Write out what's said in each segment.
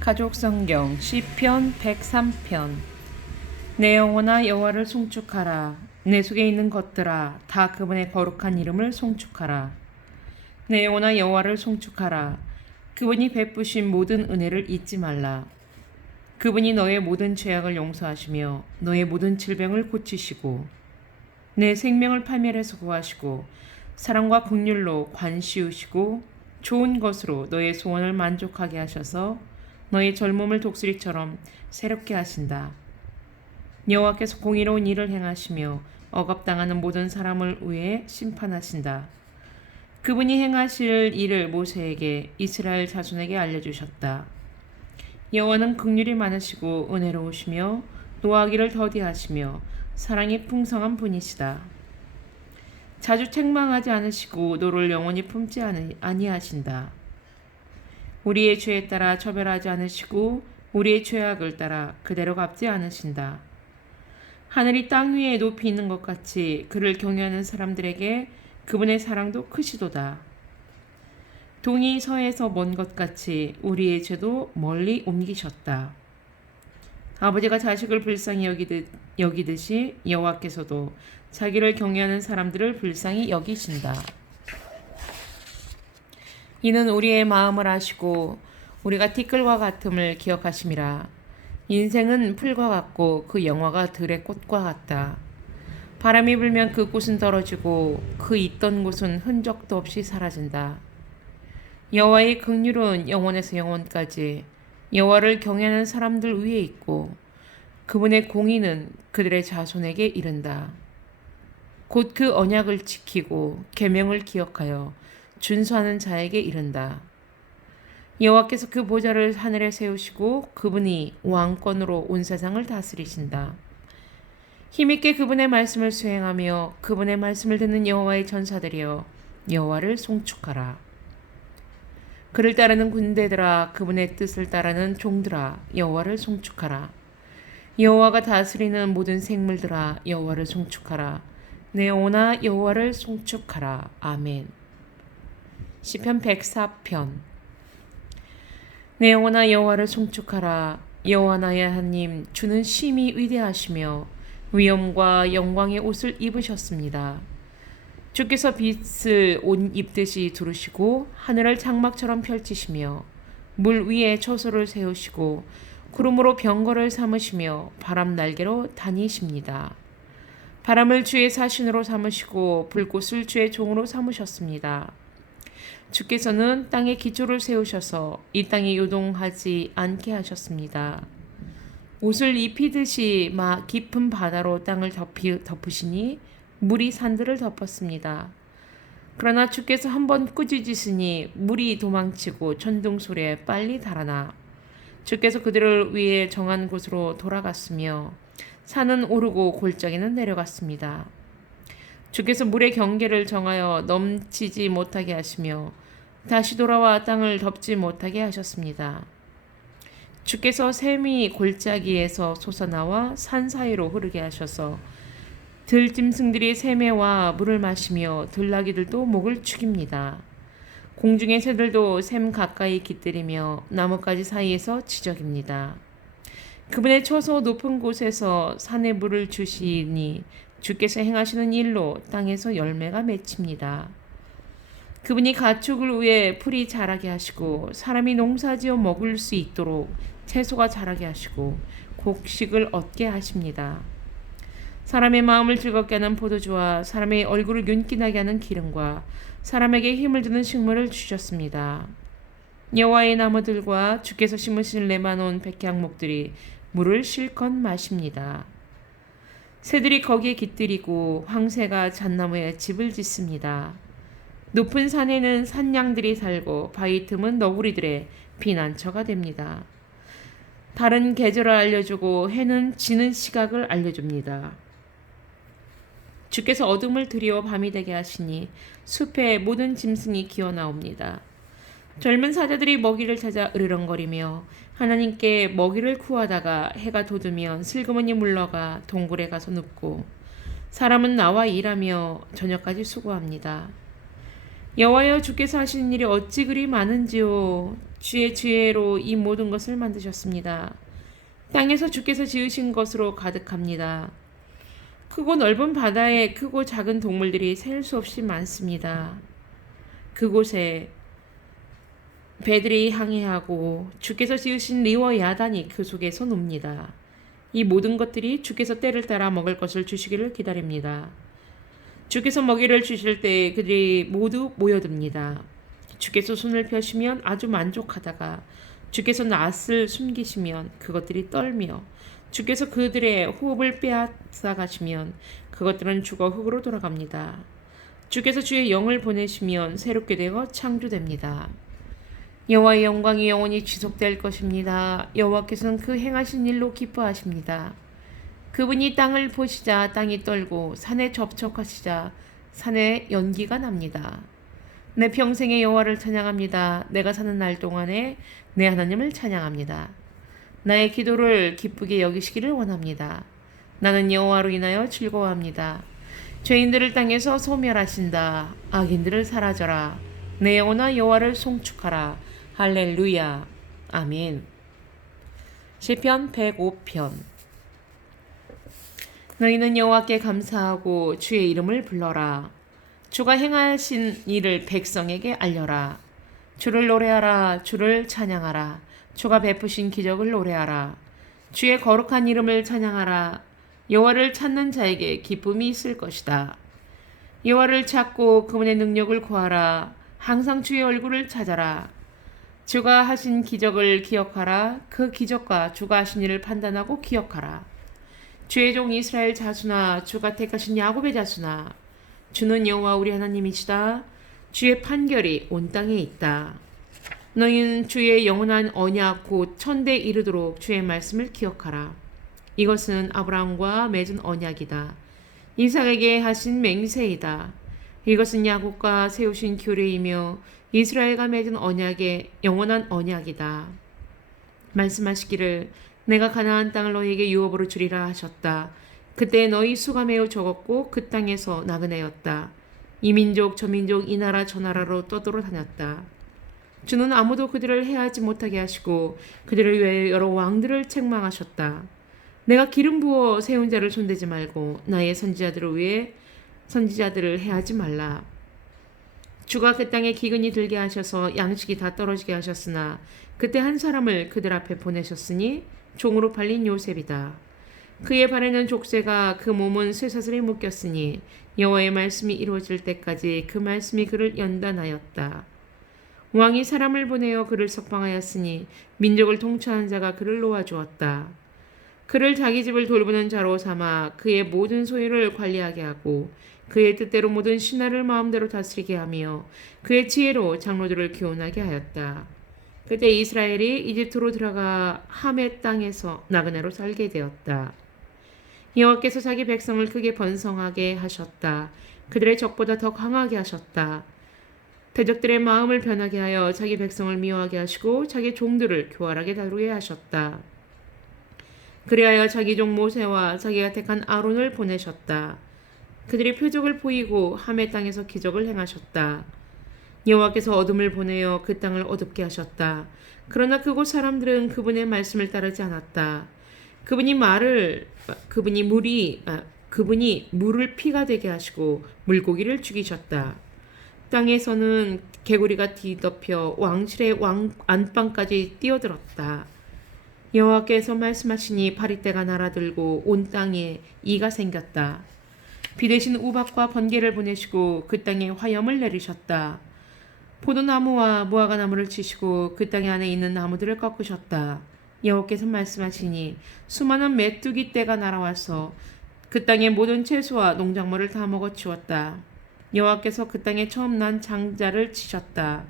가족 성경 시편 103편. 내 영혼아 여호와를 송축하라. 내 속에 있는 것들아 다 그분의 거룩한 이름을 송축하라. 내 영혼아 여호와를 송축하라. 그분이 베푸신 모든 은혜를 잊지 말라. 그분이 너의 모든 죄악을 용서하시며 너의 모든 질병을 고치시고 내 생명을 파멸해서 구하시고 사랑과 긍휼로 관시우시고 좋은 것으로 너의 소원을 만족하게 하셔서 너의 젊음을 독수리처럼 새롭게 하신다. 여호와께서 공의로운 일을 행하시며 억압당하는 모든 사람을 위해 심판하신다. 그분이 행하실 일을 모세에게 이스라엘 자손에게 알려주셨다. 여호와는 긍휼이 많으시고 은혜로우시며 노하기를 더디하시며 사랑이 풍성한 분이시다. 자주 책망하지 않으시고 노를 영원히 품지 아니- 아니하신다. 우리의 죄에 따라 처벌하지 않으시고 우리의 죄악을 따라 그대로 갚지 않으신다. 하늘이 땅 위에 높이 있는 것 같이 그를 경외하는 사람들에게 그분의 사랑도 크시도다. 동이 서에서 먼 것 같이 우리의 죄도 멀리 옮기셨다. 아버지가 자식을 불쌍히 여기듯, 여기듯이 여호와께서도 자기를 경외하는 사람들을 불쌍히 여기신다. 이는 우리의 마음을 아시고 우리가 티끌과 같음을 기억하심이라. 인생은 풀과 같고 그 영화가 들의 꽃과 같다. 바람이 불면 그 꽃은 떨어지고 그 있던 곳은 흔적도 없이 사라진다. 여호와의 긍휼은 영원에서 영원까지 여호와를 경외하는 사람들 위에 있고 그분의 공의는 그들의 자손에게 이른다. 곧 그 언약을 지키고 계명을 기억하여 준수하는 자에게 이른다. 여호와께서 그 보좌를 하늘에 세우시고 그분이 왕권으로 온 세상을 다스리신다. 힘있게 그분의 말씀을 수행하며 그분의 말씀을 듣는 여호와의 전사들이여 여호와를 송축하라. 그를 따르는 군대들아 그분의 뜻을 따르는 종들아 여호와를 송축하라. 여호와가 다스리는 모든 생물들아 여호와를 송축하라. 내 영혼아 여호와를 송축하라. 아멘. 시편 104편 내 영혼아 여호와를 송축하라. 여호와 나의 하나님 주는 심히 위대하시며 위엄과 영광의 옷을 입으셨습니다. 주께서 빛을 옷 입듯이 두르시고 하늘을 장막처럼 펼치시며 물 위에 처소를 세우시고 구름으로 병거를 삼으시며 바람 날개로 다니십니다. 바람을 주의 사신으로 삼으시고 불꽃을 주의 종으로 삼으셨습니다. 주께서는 땅에 기초를 세우셔서 이 땅에 요동하지 않게 하셨습니다. 옷을 입히듯이 막 깊은 바다로 땅을 덮이, 덮으시니 물이 산들을 덮었습니다. 그러나 주께서 한 번 꾸짖으시니 물이 도망치고 천둥 소리에 빨리 달아나 주께서 그들을 위해 정한 곳으로 돌아갔으며 산은 오르고 골짜기는 내려갔습니다. 주께서 물의 경계를 정하여 넘치지 못하게 하시며 다시 돌아와 땅을 덮지 못하게 하셨습니다. 주께서 샘이 골짜기에서 솟아나와 산 사이로 흐르게 하셔서 들짐승들이 샘에와 물을 마시며 들나귀들도 목을 축입니다. 공중의 새들도 샘 가까이 깃들이며 나뭇가지 사이에서 지적입니다. 그분의 처소 높은 곳에서 산에 물을 주시니 주께서 행하시는 일로 땅에서 열매가 맺힙니다. 그분이 가축을 위해 풀이 자라게 하시고 사람이 농사지어 먹을 수 있도록 채소가 자라게 하시고 곡식을 얻게 하십니다. 사람의 마음을 즐겁게 하는 포도주와 사람의 얼굴을 윤기나게 하는 기름과 사람에게 힘을 주는 식물을 주셨습니다. 여호와의 나무들과 주께서 심으신 레바논 백향목들이 물을 실컷 마십니다. 새들이 거기에 깃들이고 황새가 잣나무에 집을 짓습니다. 높은 산에는 산양들이 살고 바위 틈은 너구리들의 피난처가 됩니다. 다른 계절을 알려주고 해는 지는 시각을 알려줍니다. 주께서 어둠을 드리워 밤이 되게 하시니 숲에 모든 짐승이 기어 나옵니다. 젊은 사자들이 먹이를 찾아 으르렁거리며 하나님께 먹이를 구하다가 해가 돋으면 슬그머니 물러가 동굴에 가서 눕고 사람은 나와 일하며 저녁까지 수고합니다. 여호와여 주께서 하시는 일이 어찌 그리 많은지요 주의 지혜로 이 모든 것을 만드셨습니다. 땅에서 주께서 지으신 것으로 가득합니다. 크고 넓은 바다에 크고 작은 동물들이 셀 수 없이 많습니다. 그곳에 배들이 항해하고 주께서 지으신 리워 야단이 그 속에서 놉니다. 이 모든 것들이 주께서 때를 따라 먹을 것을 주시기를 기다립니다. 주께서 먹이를 주실 때 그들이 모두 모여듭니다. 주께서 손을 펴시면 아주 만족하다가 주께서 낯을 숨기시면 그것들이 떨며 주께서 그들의 호흡을 빼앗아 가시면 그것들은 죽어 흙으로 돌아갑니다. 주께서 주의 영을 보내시면 새롭게 되어 창조됩니다. 여호와의 영광이 영원히 지속될 것입니다. 여호와께서는 그 행하신 일로 기뻐하십니다. 그분이 땅을 보시자 땅이 떨고 산에 접촉하시자 산에 연기가 납니다. 내 평생의 여호와를 찬양합니다. 내가 사는 날 동안에 내 하나님을 찬양합니다. 나의 기도를 기쁘게 여기시기를 원합니다. 나는 여호와로 인하여 즐거워합니다. 죄인들을 땅에서 소멸하신다. 악인들을 사라져라. 내 영혼아 여호와를 송축하라. 할렐루야. 아멘. 시편 105편 너희는 여호와께 감사하고 주의 이름을 불러라. 주가 행하신 일을 백성에게 알려라. 주를 노래하라. 주를 찬양하라. 주가 베푸신 기적을 노래하라. 주의 거룩한 이름을 찬양하라. 여호와를 찾는 자에게 기쁨이 있을 것이다. 여호와를 찾고 그분의 능력을 구하라. 항상 주의 얼굴을 찾아라. 주가 하신 기적을 기억하라. 그 기적과 주가 하신 일을 판단하고 기억하라. 주의 종 이스라엘 자수나 주가 택하신 야곱의 자수나 주는 여호와 우리 하나님이시다. 주의 판결이 온 땅에 있다. 너희는 주의 영원한 언약 곧 천대 이르도록 주의 말씀을 기억하라. 이것은 아브라함과 맺은 언약이다. 이삭에게 하신 맹세이다. 이것은 야곱과 세우신 규례이며 이스라엘과 맺은 언약의 영원한 언약이다. 말씀하시기를 내가 가나안 땅을 너희에게 유업으로 주리라 하셨다. 그때 너희 수가 매우 적었고 그 땅에서 나그네였다. 이 민족 저 민족 이 나라 저 나라로 떠돌아 다녔다. 주는 아무도 그들을 해하지 못하게 하시고 그들을 위해 여러 왕들을 책망하셨다. 내가 기름 부어 세운 자를 손대지 말고 나의 선지자들을 위해 선지자들을 해하지 말라. 주가 그 땅에 기근이 들게 하셔서 양식이 다 떨어지게 하셨으나 그때 한 사람을 그들 앞에 보내셨으니 종으로 팔린 요셉이다. 그의 발에는 족쇄가 그 몸은 쇠사슬에 묶였으니 여호와의 말씀이 이루어질 때까지 그 말씀이 그를 연단하였다. 왕이 사람을 보내어 그를 석방하였으니 민족을 통치하는 자가 그를 놓아주었다. 그를 자기 집을 돌보는 자로 삼아 그의 모든 소유를 관리하게 하고 그의 뜻대로 모든 신하를 마음대로 다스리게 하며 그의 지혜로 장로들을 교훈하게 하였다. 그때 이스라엘이 이집트로 들어가 함의 땅에서 나그네로 살게 되었다. 여호와께서 자기 백성을 크게 번성하게 하셨다. 그들의 적보다 더 강하게 하셨다. 대적들의 마음을 변하게 하여 자기 백성을 미워하게 하시고 자기 종들을 교활하게 다루게 하셨다. 그리하여 자기 종 모세와 자기가 택한 아론을 보내셨다. 그들이 표적을 보이고 함의 땅에서 기적을 행하셨다. 여호와께서 어둠을 보내어 그 땅을 어둡게 하셨다. 그러나 그곳 사람들은 그분의 말씀을 따르지 않았다. 그분이 말을 그분이 물이 아, 그분이 물을 피가 되게 하시고 물고기를 죽이셨다. 땅에서는 개구리가 뒤덮여 왕실의 왕 안방까지 뛰어들었다. 여호와께서 말씀하시니 파리떼가 날아들고 온 땅에 이가 생겼다. 비 대신 우박과 번개를 보내시고 그 땅에 화염을 내리셨다. 포도나무와 무화과 나무를 치시고 그 땅 안에 있는 나무들을 꺾으셨다. 여호께서 말씀하시니 수많은 메뚜기 떼가 날아와서 그 땅의 모든 채소와 농작물을 다 먹어치웠다. 여호와께서 그 땅에 처음 난 장자를 치셨다.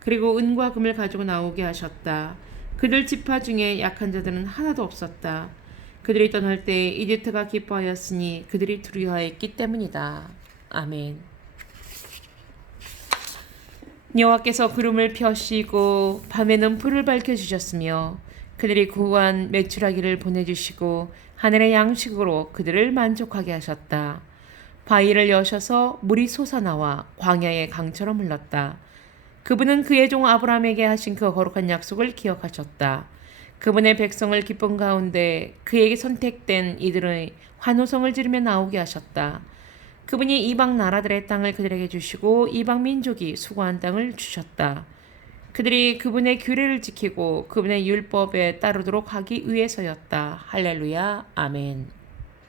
그리고 은과 금을 가지고 나오게 하셨다. 그들 지파 중에 약한 자들은 하나도 없었다. 그들이 떠날 때 이집트가 기뻐하였으니 그들이 두려워했기 때문이다. 아멘. 여호와께서 구름을 펴시고 밤에는 불을 밝혀 주셨으며 그들이 구한 매출하기를 보내주시고 하늘의 양식으로 그들을 만족하게 하셨다. 바위를 여셔서 물이 솟아나와 광야의 강처럼 흘렀다. 그분은 그의 종 아브라함에게 하신 그 거룩한 약속을 기억하셨다. 그분의 백성을 기쁨 가운데 그에게 선택된 이들의 환호성을 지르며 나오게 하셨다. 그분이 이방 나라들의 땅을 그들에게 주시고 이방 민족이 수고한 땅을 주셨다. 그들이 그분의 규례를 지키고 그분의 율법에 따르도록 하기 위해서였다. 할렐루야. 아멘.